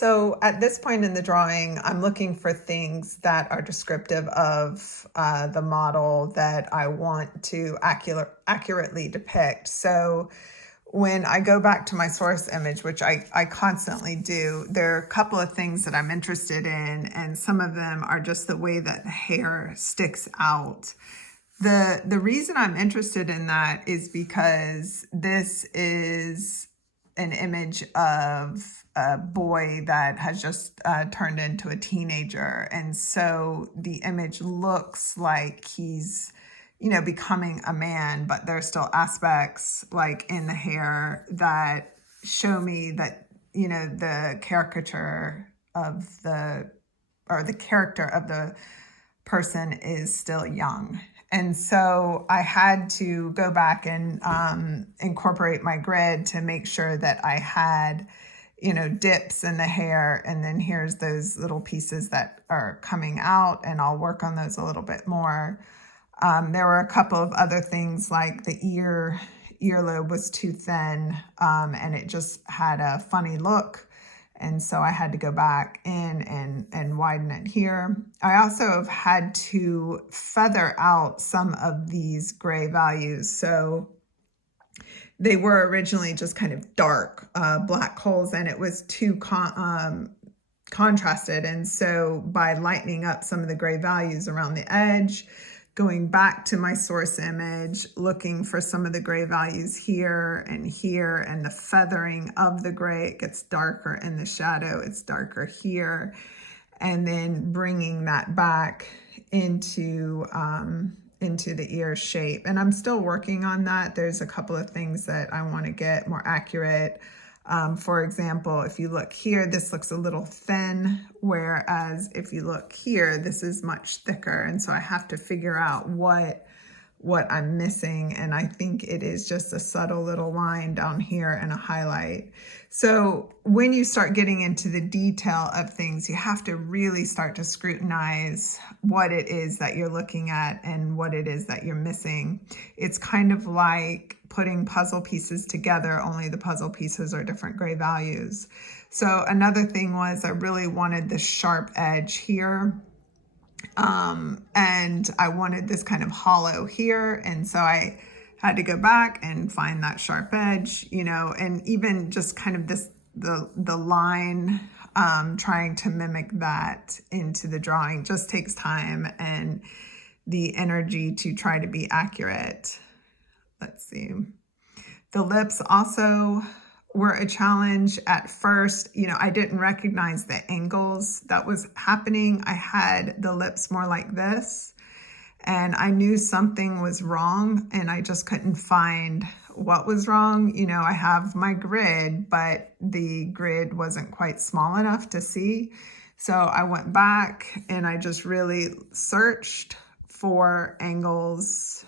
So at this point in the drawing, I'm looking for things that are descriptive of the model that I want to accurately depict. So when I go back to my source image, which I constantly do, there are a couple of things that I'm interested in, and some of them are just the way that the hair sticks out. The reason I'm interested in that is because this is an image of a boy that has just turned into a teenager. And so the image looks like he's, becoming a man, but there's still aspects like in the hair that show me that, the caricature of the character of the person is still young. And so I had to go back and incorporate my grid to make sure that I had, dips in the hair. And then here's those little pieces that are coming out, and I'll work on those a little bit more. There were a couple of other things, like the earlobe was too thin, and it just had a funny look. And so I had to go back in and widen it here. I also have had to feather out some of these gray values. So they were originally just kind of dark black holes, and it was too contrasted. And so by lightening up some of the gray values around the edge, going back to my source image, looking for some of the gray values here, and the feathering of the gray, it gets darker in the shadow, it's darker here, and then bringing that back into the ear shape. And I'm still working on that. There's a couple of things that I want to get more accurate. For example, if you look here, this looks a little thin, whereas if you look here, this is much thicker. And so I have to figure out what I'm missing. And I think it is just a subtle little line down here and a highlight. So when you start getting into the detail of things, you have to really start to scrutinize what it is that you're looking at and what it is that you're missing. It's kind of like putting puzzle pieces together, only the puzzle pieces are different gray values. So another thing was I really wanted the sharp edge here. And I wanted this kind of hollow here. And so I had to go back and find that sharp edge, and even just kind of the line, trying to mimic that into the drawing just takes time and the energy to try to be accurate. Let's see. The lips also were a challenge at first. I didn't recognize the angles that was happening. I had the lips more like this, and I knew something was wrong, and I just couldn't find what was wrong. I have my grid, but the grid wasn't quite small enough to see. So I went back and I just really searched for angles.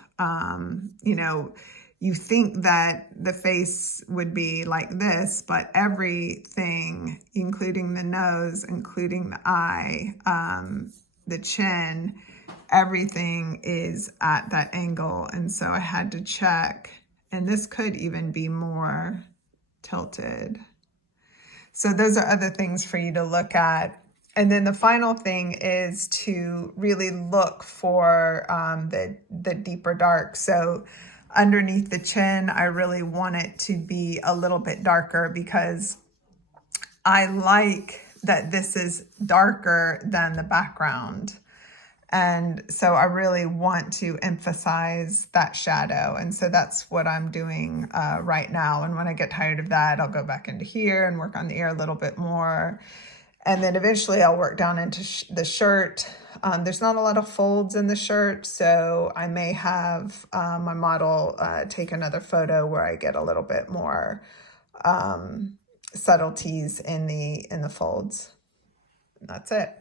You think that the face would be like this, but everything, including the nose, including the eye, the chin, everything is at that angle. And so I had to check, and this could even be more tilted. So those are other things for you to look at. And then the final thing is to really look for the deeper dark. So underneath the chin, I really want it to be a little bit darker because I like that this is darker than the background. And so I really want to emphasize that shadow. And so that's what I'm doing right now. And when I get tired of that, I'll go back into here and work on the ear a little bit more. And then eventually I'll work down into the shirt. There's not a lot of folds in the shirt, so I may have my model take another photo where I get a little bit more subtleties in the folds. And that's it.